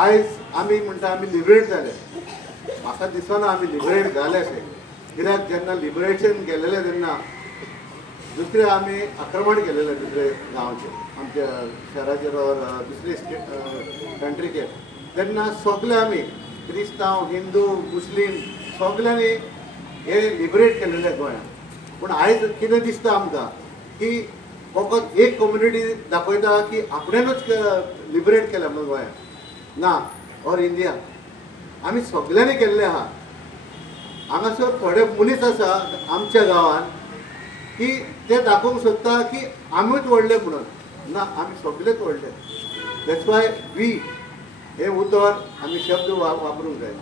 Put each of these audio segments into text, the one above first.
आयज आमी म्हणटा आमी लिबरेट जाले, म्हाका दिसना आमी लिबरेट जाले अशें, कित्याक जेन्ना लिबरेशन केलेलें तेन्ना दुसरे आमी आक्रमण केलेलें दुसरे गांवचे आमच्या शहराचेर और दुसरे स्टेट कंट्रीचेर, तेन्ना सगळे आमी क्रिस्तांव हिंदू मुस्लीम सगळ्यांनी हे लिबरेट केलेले गोंयांत. पूण आयज कितें दिसता आमकां की फकत एक कम्युनिटी दाखयता की आपणेनूच लिबरेट केल्या म्हणून गोंयांत, ना ऑर इंडिया आमी सगळ्यांनी केल्ले आहा. हांगासर थोडे मनीस आसा आमच्या गांवांत की ते दाखोवंक सोदता की आमीच व्हडले म्हणून, ना आमी सगळेच व्हडले. दॅट्स वाय वी हे उतर आमी शब्द वापरूंक जाय.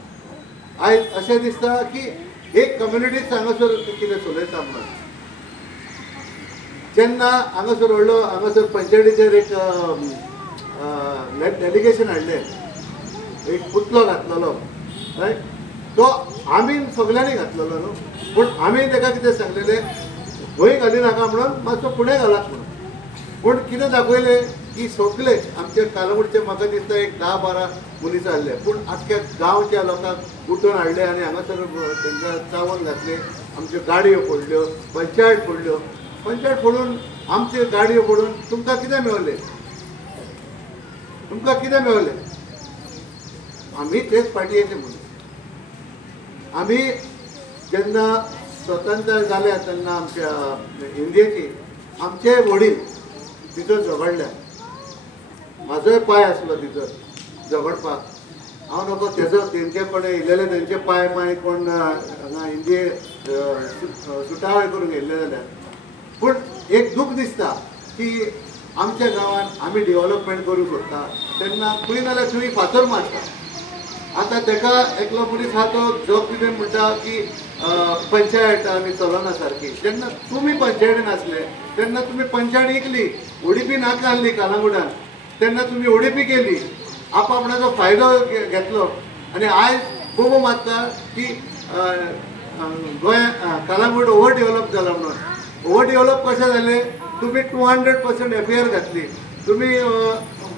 आयज अशें दिसता की एक कम्युनिटीच हांगासर कितें चलयता म्हणून. जेन्ना हांगासर व्हडलो हांगासर पंचायतीचेर एक डेलिगेशन हाडलें, एक पुतलो घातलेलो रायट, तो आमी सगळ्यांनी घातलेलो न्हू, पूण आमी ताका कितें सांगलेलें खंय घाली नाका म्हणून, मातसो फुडें घालात म्हणून. पूण कितें दाखयलें की सगळे आमचे कालावडचे म्हाका दिसता एक 10-12 मनीस आहले, पूण आख्ख्या गांवच्या लोकांक उठून हाडले आनी हांगासर तांकां चावून घातले. आमच्यो गाडयो फोडल्यो, पंचायत फोडल्यो. पंचायत फोडून आमच्यो गाडयो फोडून तुमकां कितें मेळलें? तुमकां कितें मेळलें? आमी तेच पार्टयेचे मनीस. आमी जेन्ना स्वतंत्र जाले तेन्ना आमच्या इंडियेची आमचे वडील तिथं झगडल्या. म्हाजोय पांय आसलो तिथं झगडपाक. हांव नको तेजो तेंचे कडेन येयलेले तेंचे पांय माय कोण हांगा इंडिये सुटावे करूंक येयल्ले जाल्यार. पूण एक दूख दिसता की आमच्या गांवांत आमी डेव्हलपमेंट करूंक सोदता तेन्ना खंय नाल्यार थंय फातर मारता. आतां ताका एकलो मनीस आहा तो जो कितें म्हणटा की पंचायत आमी चलना सारकी. जेन्ना तुमी पंचायतीन आसले तेन्ना तुमी पंचायत इकली, उडिपी नाका आहली कालांगुडान, तेन्ना तुमी उडिपी केली, आपणाचो फायदो घेतलो आनी आयज बोबो मारता की गोंया कालांगूट ओवर डेव्हलप जाला म्हणून. ओवर डेव्हलप कशें जालें? तुमी 200% FAR घातली, तुमी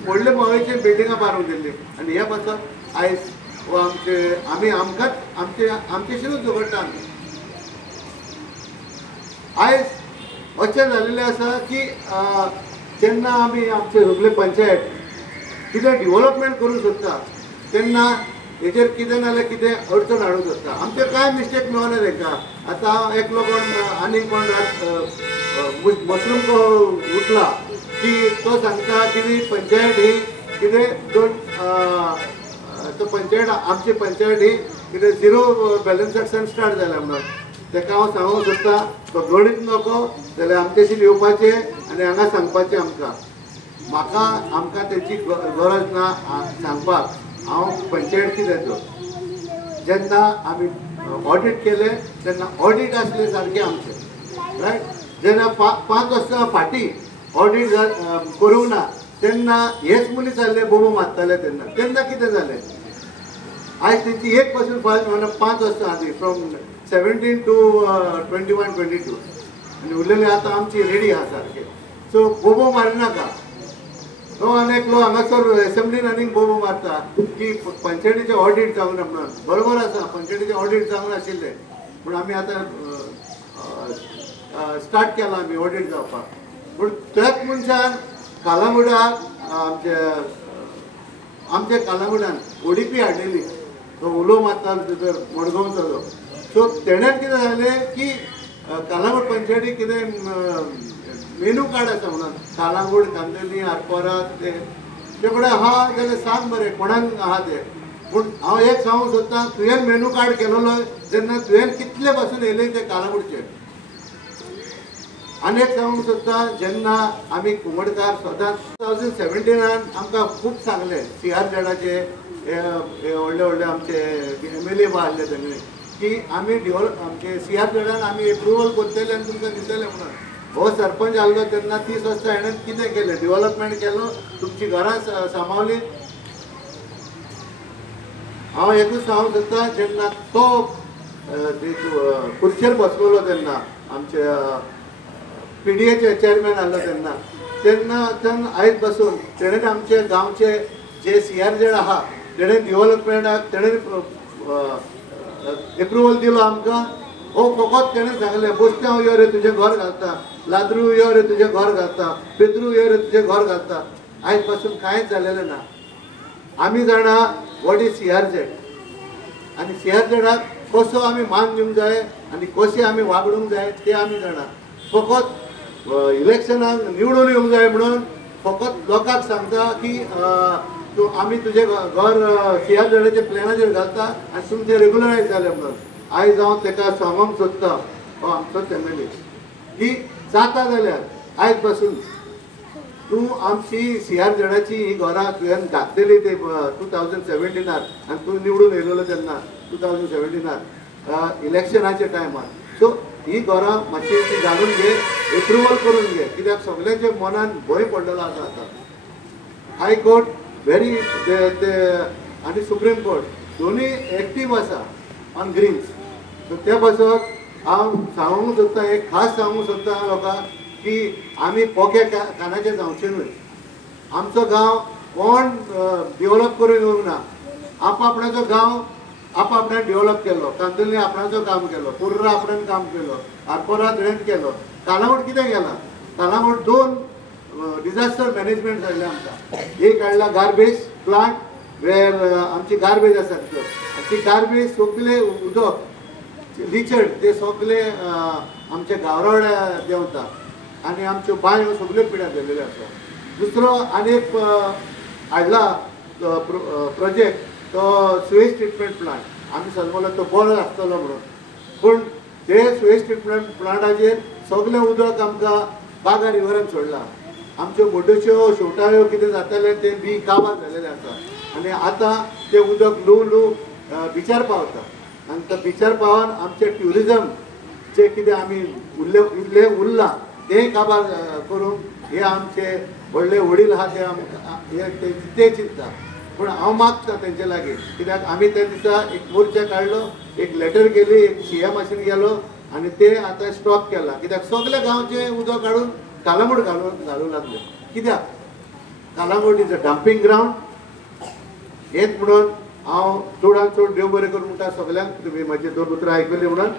व्हडले मोबायलचे बिल्डिंगां बांदूंक दिल्ली आनी हे पासत आयज आमचे आमी आमकांच आमचेशीच झगडटा. आमी आयज अशें जाल्लेलें आसा की जेन्ना आमी आमचे सगळे पंचायत कितें डेव्हलपमेंट करूंक सोदता तेन्ना हेजेर कितें नाल्यार कितें अडचण हाडूंक सोदता. आमचे कांय मिस्टेक मेळना तांकां. आतां एकलो कोण आनी कोण मशरूम को उठला की तो सांगता की पंचायत ही कितें दोन तो पंचायत आमची पंचायत ही कितें 0 बॅलन्सांतल्यान स्टार्ट जाल्या म्हणून. ताका हांव सांगूंक सोदता तो गणीत नको जाल्यार आमचेशी येवपाचें आनी हांगा सांगपाचें आमकां. म्हाका आमकां तेची गरज ना सांगपाक. हांव पंचायतीन येतो. जेन्ना आमी ऑडिट केलें तेन्ना ऑडिट आसलें सारकें आमचें रायट. जेन्ना 5 वर्सां फाटीं ऑडिट करूंक ना तेन्ना हेच मनीस जाल्ले बोबो मारताले. तेन्ना कितें जालें? आयज तेंची 1% फायट म्हणून 5 वर्सां आदी फ्रॉम 17 to 21-22 आनी उरलेले आतां आमची रेडी आहा सारके. सो बोबो मारिनाका. तो आनी एकलो हांगासर एसेंब्लीन आनीक बोबो मारता की पंचायतीचें ऑडिट जावंक ना म्हणून. बरोबर आसा, पंचायतीचें ऑडिट जावंक नाशिल्लें पूण आमी आतां स्टार्ट केलां आमी ऑडिट जावपाक. पूण त्याच मनशान कालांगुडाक आमच्या कालांगुडान ODP हाडिल्ली. तो उलो मारतालो भितर मडगांवचो. सो तेणें कितें जालें की कालांगूट पंचायतीक कितें मेनू कार्ड आसा म्हणून कालांगूट कांदेली आरपोरा ते कडेन आहा जाल्यार सांग बरें कोणाक आहा ते. पूण हांव एक सांगूंक सोदतां तुवें मेनू कार्ड केलेलो जेन्ना तुवें कितले पासून येयले ते कालांगूटचे. आनी एक सांगूंक सोदतां जेन्ना आमी कुंबडकार स्वता 2017 आमकां खूब सांगलें CRZचे हे व्हडले आमचे MLA आहले तेणे की आमी आमचे CRZन आमी एप्रुवल करतले आनी तुमकां दितले म्हणून. हो सरपंच आसलो तेन्ना 30 वर्सां हेणें कितें केलें? डेव्हलपमेंट केलो, तुमची घरां सांबाळली. हांव एकूच सांगूंक सोदतां जेन्ना तो खुर्चेर बसलेलो तेन्ना आमच्या PDAचे चेअरमॅन आसलो तेन्ना आयज बसून तेणें आमचे गांवचे जे CRZ आहा तेणें डिव्हलपमेंटाक तेणें एप्रुवल दिलो आमकां हो फकत तेणें सांगलें बसत्यांव यो रे तुजें घर घालता, लाद्रू यो रे तुजें घर घालता, पेद्रू यो रे तुजें घर घालता. आयज पासून कांयच जालेलें ना. आमी जाणा व्हॉट इज CRZ आनी CRZाक कसो आमी मान दिवंक जाय आनी कशें आमी वागडूंक जाय तें आमी जाणा. फकत इलेक्शनाक निवडून येवंक जाय म्हणून फकत लोकांक सांगता की तूं आमी तुजें घर CRZाच्या प्लॅनाचेर घालता आनी तुमचें रेगुलरायज जालें म्हणून. आयज हांव ताका सांगूंक सोदता हो आमचोच MLA की जाता जाल्यार आयज पासून तूं आमची CRZाची ही घरां तुवें घातलेली ते 2017 आनी तूं निवडून येयलेलो तेन्ना 2017 इलेक्शनाच्या टायमार. सो ही घरां मातशी ती घालून घे, एप्रुवल करून घे, कित्याक सगळ्यांच्या मनान भंय पडलेलो आसा आतां. हायकोर्ट व्हेरी आनी सुप्रीम कोर्ट दोनूय एक्टीव आसा ऑन ग्रीन्स. सो त्या पासत हांव सांगूंक सोदतां, एक खास सांगूंक सोदतां लोकांक की आमी पोके कानाचे जावचे न्हय. आमचो गांव कोण डेव्हलप करून येवंक ना. आपणाचो गांव आपणान डेव्हलप केलो. कांदोली आपणाचो काम केलो, कुर्रा आपणान काम केलो, आरपोरा तेणें केलो. कालावड कितें केलां? कालावड 2 डिजास्टर मॅनेजमेंट जाल्लें आमकां. एक हाडला गार्बेज प्लांट वेर आमची गार्बेज आसा भितर, आनी ती गार्बेज सगळें उदक लिचड ते सगळें आमच्या गांवरावड्या देंवता आनी आमच्यो बांयो सगल्यो पिड्यार जाल्ल्यो आसा. दुसरो आनीक हाडला प्रोजेक्ट तो सुवेज ट्रिटमेंट प्लांट. आमी समजलो तो बरो आसतलो म्हणून, पूण ते सुवेज ट्रिटमेंट प्लांटाचेर सगळें उदक आमकां बागा रिवरान सोडलां. आमच्यो मोट्योश्यो शेवटाळ्यो कितें जाताले ते बी काबार जाल्लेले आसा आनी आतां तें उदक लू बिचार पावता. आनी तो बिचार पावन आमचें ट्युरिजम जे कितें आमी उरलां तें काबार करूंक हे आमचे व्हडले वडील आहा ते आमकां ते चिंतता. पूण हांव मागता तेंचे लागीं, कित्याक आमी त्या दिसा एक मोर्चा काडलो, एक लेटर केली, एक CM आशीन गेलो आनी ते आतां स्टॉप केला. कित्याक सगळे गांवचे उदक काडून कालामूड घालूं लागले. कित्याक कालामूड इज अ डंपींग ग्रावंड. हेच म्हणून हांव चडांत चड देव बरें करूं म्हणटा सगळ्यांक. तुमी म्हाजी 2 उतरां आयकली म्हणून